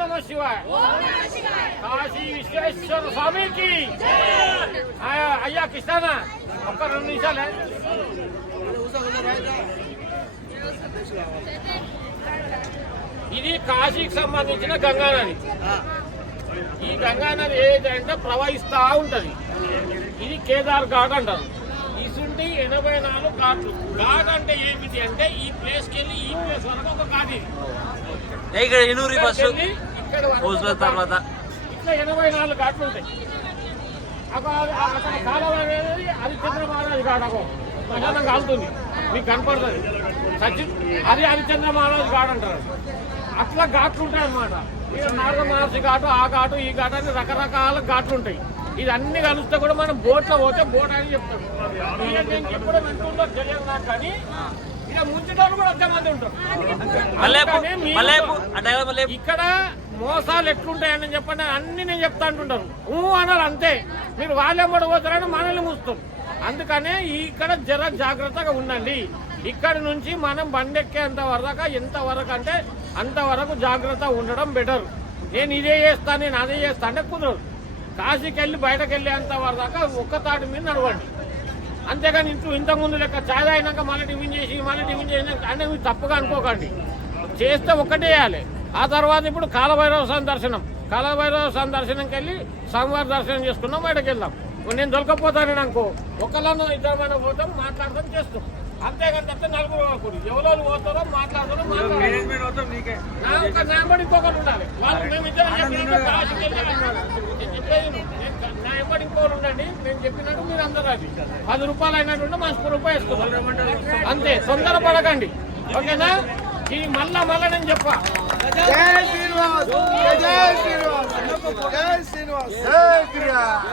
నమః శివాయ. కాశీ విశ్వేశ్వర స్వామికి. అయ్యా కృష్ణ ఒక్క 2 నిమిషాలే. ఇది కాశీకి సంబంధించిన గంగానది. ఈ గంగానది ఏదంటే ప్రవహిస్తూ ఉంటది. ఇది కేదార్ ఘాట్ అంటారు. ఇసుంటి 84 ఘాట్లు. ఘాట్ అంటే ఏమిటి అంటే ఈ ప్లేస్కి వెళ్ళి ఈ ప్లేస్ వరకు ఒక ఘాట్. ఇది ఇక్కడ ఎనూరి బస్సు తర్వాత ఇట్లా 84 ఘాట్లు ఉంటాయి. అక్కడ కాలం అనేది అది చంద్రమహారాజు ఘాట్. ప్రశాంతం కాలుతుంది మీకు కనపడుతుంది. అది హరిచంద్ర మహారాజు ఘాట్ అంటారు. అట్లా ఘాట్లు ఉంటాయి అన్నమాట. ఇక నారద మహర్షి ఘాటు, ఆ ఘాటు, ఈ ఘాటు అని రకరకాల ఘాట్లు ఉంటాయి. ఇది అన్ని కలిస్తే కూడా మనం బోట్లో పోతే బోట్ అని చెప్తాం. నేను ఎప్పుడో వెళ్తుందో తెలియదు నాకు, కానీ ఇక ముంచేటోళ్ళు కూడా అంతమంది ఉంటారు. ఇక్కడ మోసాలు ఎట్లుంటాయని చెప్పండి అన్ని నేను చెప్తా అంటుంటారు. అన్నారు అంతే. మీరు వాళ్ళే పడిపోతారని మనల్ని మూస్తారు. అందుకనే ఇక్కడ జర జాగ్రత్తగా ఉండండి. ఇక్కడి నుంచి మనం బండెక్కేంత వరకు ఎంతవరకు అంటే అంతవరకు జాగ్రత్త ఉండడం బెటర్. నేను ఇదే చేస్తాను, నేను అదే చేస్తా అంటే కుదరదు. కాశీకి వెళ్ళి బయటకు వెళ్ళేంత వరకు ఒక్క తాటి మీద నడవండి. అంతేగాని ఇంతకుముందు లెక్క చాయ్ తాగినాక మళ్ళీ టిఫిన్ చేసి అంటే మీరు తప్పుగా అనుకోకండి. చేస్తే ఒక్కటే చేయాలి. ఆ తర్వాత ఇప్పుడు కాలభైరవ సందర్శనం. కాలభైరవ సందర్శనంకి వెళ్ళి స్వామివారి దర్శనం చేసుకున్నాం, బయటకు వెళ్దాం. నేను దొరకపోతాను అనుకో, ఒకళ్ళను ఇద్దరు పోతాం, మాట్లాడతాం, చేస్తాం. అంతేగాని తప్ప నలుగురు కాకూడదు. ఎవరు పోతారో మాట్లాడతారో నాంబడి ఇంకొకరు ఉండాలి. వాళ్ళు మేమిద్దరం చెప్పినట్టు కాశీకి వెళ్ళి అన్నారు. నేను చెప్పేది నా ఎంబడి ఇంకోరు ఉండండి. నేను చెప్పినట్టు మీరు అందరూ అది 10 రూపాయలు అయినట్టుంటే మనకు రూపాయి వేసుకుంటాం. అంతే, తొందరపడకండి. ఓకేనా? ఈ మళ్ళా నేను చెప్పా. జై శ్రీనివాస్, జై శ్రీనివాస్, జై శ్రీనివాస్, జై శ్రీనివాస్.